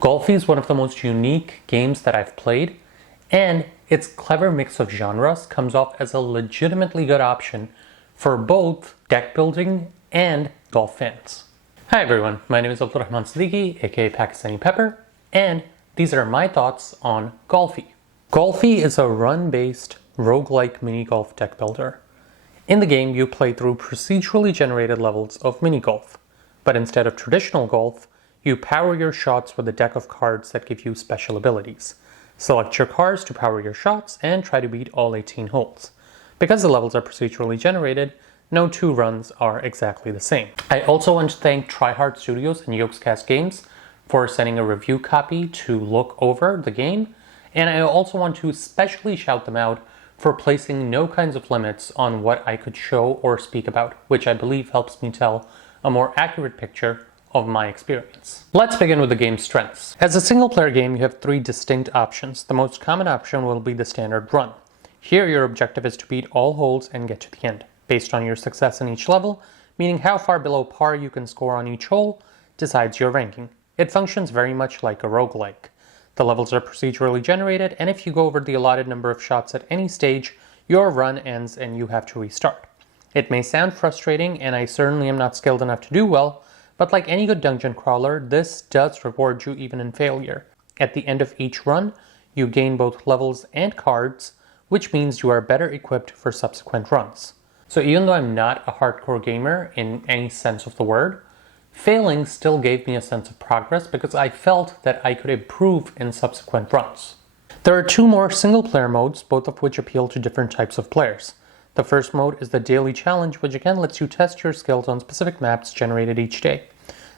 Golfie is one of the most unique games that I've played, and its clever mix of genres comes off as a legitimately good option for both deck building and golf fans. Hi everyone, my name is Abdurrahman Siddiqui, aka Pakistani Pepper, and these are my thoughts on Golfie. Golfie is a run-based roguelike mini-golf deck builder. In the game, you play through procedurally generated levels of mini-golf, but instead of traditional golf, you power your shots with a deck of cards that give you special abilities. Select your cards to power your shots and try to beat all 18 holes. Because the levels are procedurally generated, no two runs are exactly the same. I also want to thank Tryhard Studios and Yogscast Games for sending a review copy to look over the game, and I also want to especially shout them out for placing no kinds of limits on what I could show or speak about, which I believe helps me tell a more accurate picture of my experience. Let's begin with the game's strengths. As a single-player game, you have three distinct options. The most common option will be the standard run. Here, your objective is to beat all holes and get to the end, based on your success in each level, meaning how far below par you can score on each hole decides your ranking. It functions very much like a roguelike. The levels are procedurally generated, and if you go over the allotted number of shots at any stage, your run ends and you have to restart. It may sound frustrating, and I certainly am not skilled enough to do well, but like any good dungeon crawler, this does reward you even in failure. At the end of each run, you gain both levels and cards, which means you are better equipped for subsequent runs. So even though I'm not a hardcore gamer in any sense of the word, failing still gave me a sense of progress because I felt that I could improve in subsequent runs. There are two more single-player modes, both of which appeal to different types of players. The first mode is the Daily Challenge, which again lets you test your skills on specific maps generated each day.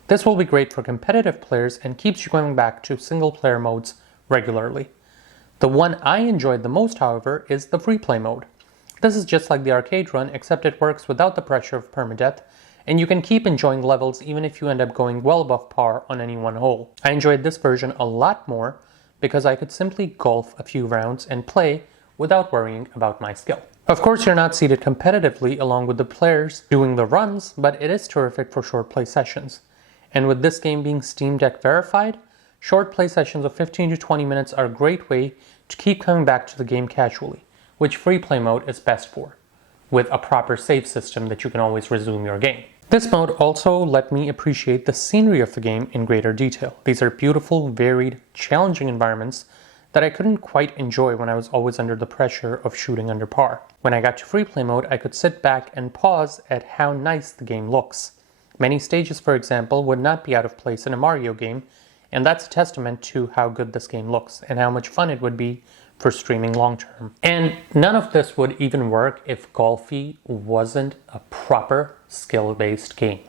This will be great for competitive players and keeps you going back to single-player modes regularly. The one I enjoyed the most, however, is the Free Play mode. This is just like the arcade run, except it works without the pressure of permadeath, and you can keep enjoying levels even if you end up going well above par on any one hole. I enjoyed this version a lot more because I could simply golf a few rounds and play without worrying about my skill. Of course, you're not seated competitively along with the players doing the runs, but it is terrific for short play sessions. And with this game being Steam Deck verified, short play sessions of 15 to 20 minutes are a great way to keep coming back to the game casually, which Free Play mode is best for, with a proper save system that you can always resume your game. This mode also let me appreciate the scenery of the game in greater detail. These are beautiful, varied, challenging environments that I couldn't quite enjoy when I was always under the pressure of shooting under par. When I got to Free Play mode, I could sit back and pause at how nice the game looks. Many stages, for example, would not be out of place in a Mario game, and that's a testament to how good this game looks and how much fun it would be for streaming long term. And none of this would even work if Golfie wasn't a proper skill-based game.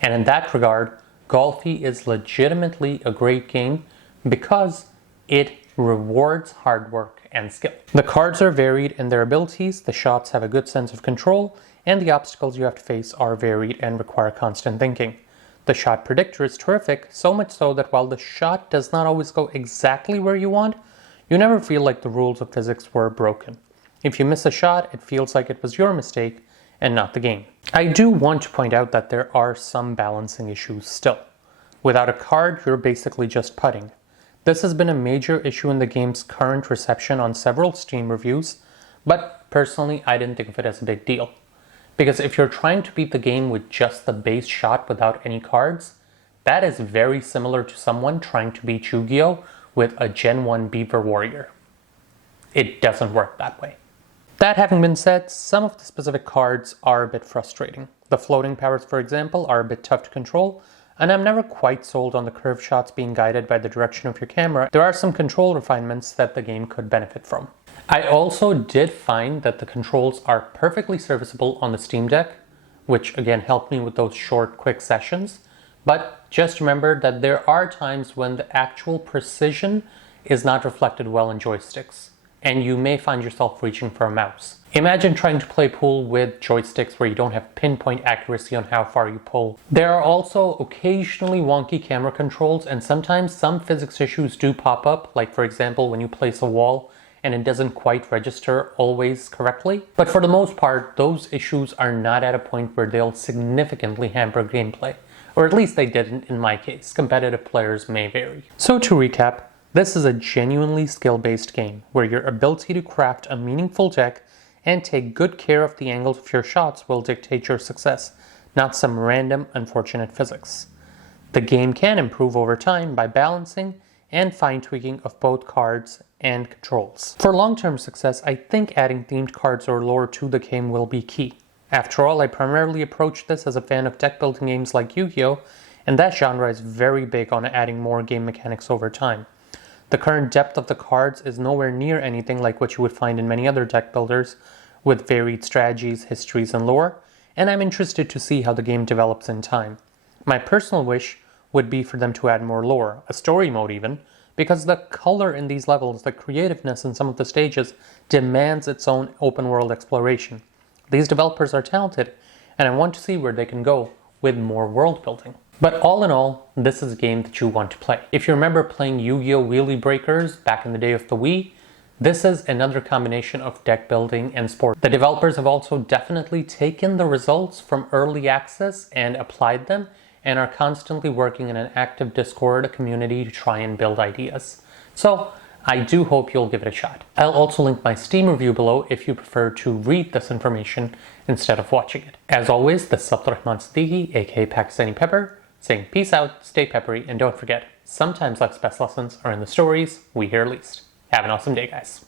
And in that regard, Golfie is legitimately a great game because it rewards hard work and skill. The cards are varied in their abilities, the shots have a good sense of control, and the obstacles you have to face are varied and require constant thinking. The shot predictor is terrific, so much so that while the shot does not always go exactly where you want, you never feel like the rules of physics were broken. If you miss a shot, it feels like it was your mistake and not the game. I do want to point out that there are some balancing issues still. Without a card, you're basically just putting. This has been a major issue in the game's current reception on several Steam reviews, but personally I didn't think of it as a big deal. Because if you're trying to beat the game with just the base shot without any cards, that is very similar to someone trying to beat Yu-Gi-Oh! With a Gen 1 Beaver Warrior. It doesn't work that way. That having been said, some of the specific cards are a bit frustrating. The floating powers, for example, are a bit tough to control, and I'm never quite sold on the curve shots being guided by the direction of your camera. There are some control refinements that the game could benefit from. I also did find that the controls are perfectly serviceable on the Steam Deck, which again helped me with those short, quick sessions. But just remember that there are times when the actual precision is not reflected well in joysticks, and you may find yourself reaching for a mouse. Imagine trying to play pool with joysticks where you don't have pinpoint accuracy on how far you pull. There are also occasionally wonky camera controls, and sometimes some physics issues do pop up, like for example when you place a wall and it doesn't quite register always correctly. But for the most part, those issues are not at a point where they'll significantly hamper gameplay. Or at least they didn't in my case. Competitive players may vary. So to recap, this is a genuinely skill-based game where your ability to craft a meaningful deck and take good care of the angles of your shots will dictate your success, not some random unfortunate physics. The game can improve over time by balancing and fine-tweaking of both cards and controls. For long-term success, I think adding themed cards or lore to the game will be key. After all, I primarily approach this as a fan of deck building games like Yu-Gi-Oh!, and that genre is very big on adding more game mechanics over time. The current depth of the cards is nowhere near anything like what you would find in many other deck builders, with varied strategies, histories, and lore, and I'm interested to see how the game develops in time. My personal wish would be for them to add more lore, a story mode even, because the color in these levels, the creativeness in some of the stages, demands its own open world exploration. These developers are talented, and I want to see where they can go with more world building. But all in all, this is a game that you want to play. If you remember playing Yu-Gi-Oh! Wheelie Breakers back in the day of the Wii, this is another combination of deck building and sport. The developers have also definitely taken the results from early access and applied them, and are constantly working in an active Discord community to try and build ideas. So I do hope you'll give it a shot. I'll also link my Steam review below if you prefer to read this information instead of watching it. As always, this is Abdurrahman Siddiqui, aka Pakistani Pepper, saying peace out, stay peppery, and don't forget, sometimes life's best lessons are in the stories we hear least. Have an awesome day, guys.